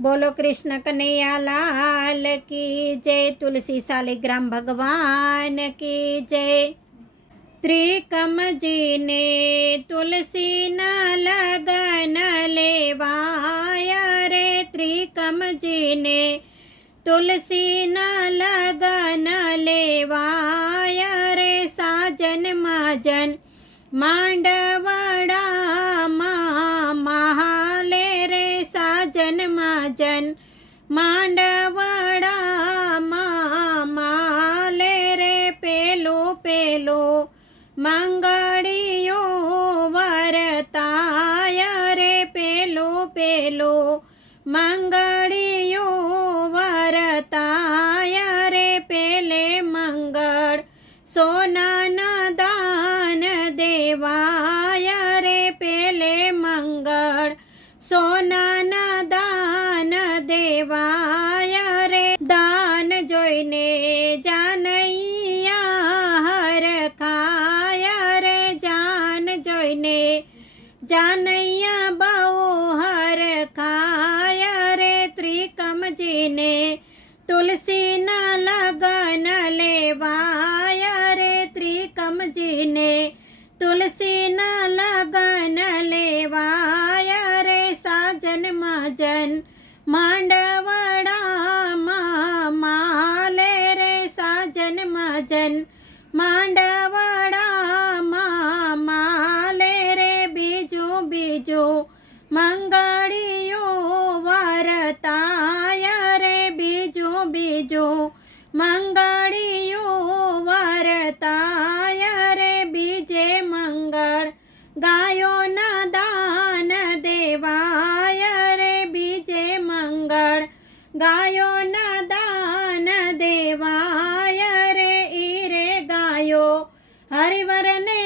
बोलो कृष्ण कन्हैया लाल की जय, तुलसी सालिग्राम भगवान की जय। त्रिकम जी ने तुलसी न लगन लेवाया रे। त्रिकम जी ने तुलसी न लगन लेवाया रे। साजन माजन मांड માજન માંડવડામાં માલે રે પેલું પેલું મંગળીઓ વરતાય રે પેલું પેલું મંગળીઓ વરતાય રે પેલે મંગળ સોનાના દાન દેવાય રે પેલે મંગળ સોનાના जानैया बाओ हर खाया रे त्रिकम जी ने तुलसी न लगन लेवाया रे त्रिकम जी ने तुलसी न लगन लेवाया रे साजन महाजन मांडवड़ा माले रे साजन महाजन मांडवड़ा मा બીજું મંગળીઓ વરતાય રે બીજો બીજો. મંગળીઓ વરતાય રે બીજે મંગળ. ગાયોના દાન દેવાય રે બીજે મંગળ. ગાયોના દાન દેવાય રે ઈ રે ગાયો. હરિવરને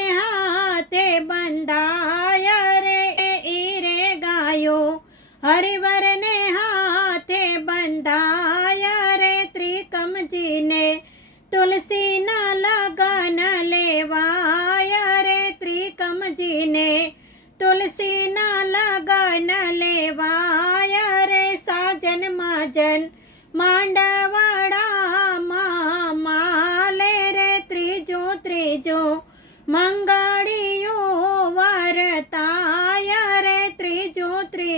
हरिवर ने हाथे बंधाया रे त्रिकम जी ने तुलसी न लगन लेवाया रे त्रिकम जी ने तुलसी न लगन लेवा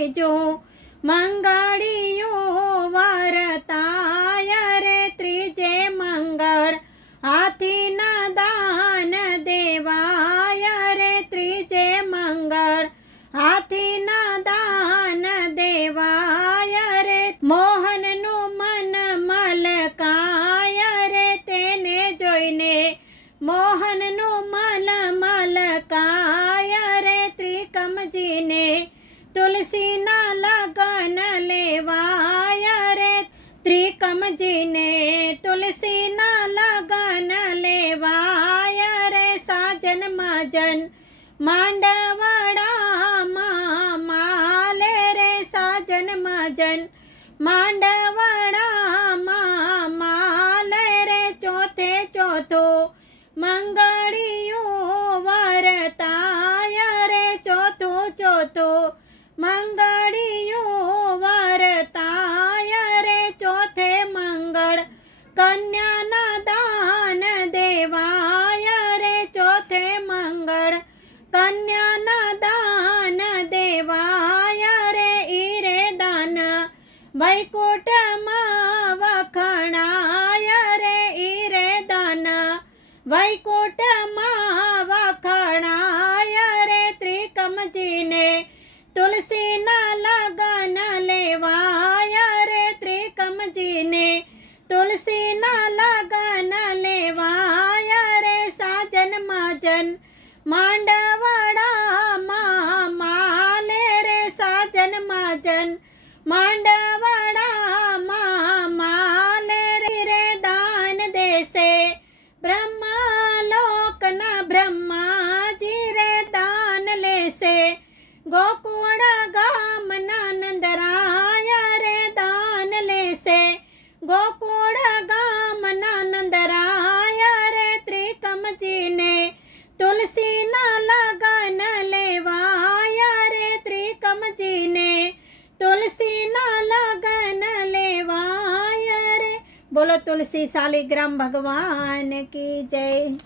જો મંગાડીઓ तुलसी ना लगन लेवाया रे। त्रिकम जी ने तुलसी ना लगन लेवाया रे। साजन माजन मांडवड़ा मा माले रे। साजन माजन मांडवड़ा मा माले रे। चौथे चौथो मंगड़ियों वरताय रे। चौथो चौथो મંગળીઓ વરતાય રે ચોથે મંગળ. કન્યાના દાન દેવાય રે ચોથે મંગળ. કન્યાના દાન દેવાય રે ઈરે દાન. વૈકુંઠમાં વખણાય રે ઈરે દાન. વૈકુંઠમાં માજન માંડવડામાં માલે રે દાન દેશે. બ્રહ્માલોકના બ્રહ્માજી રે દાન લેશે. ગોકુળ बोलो तुलसी शालीग्राम भगवान की जय।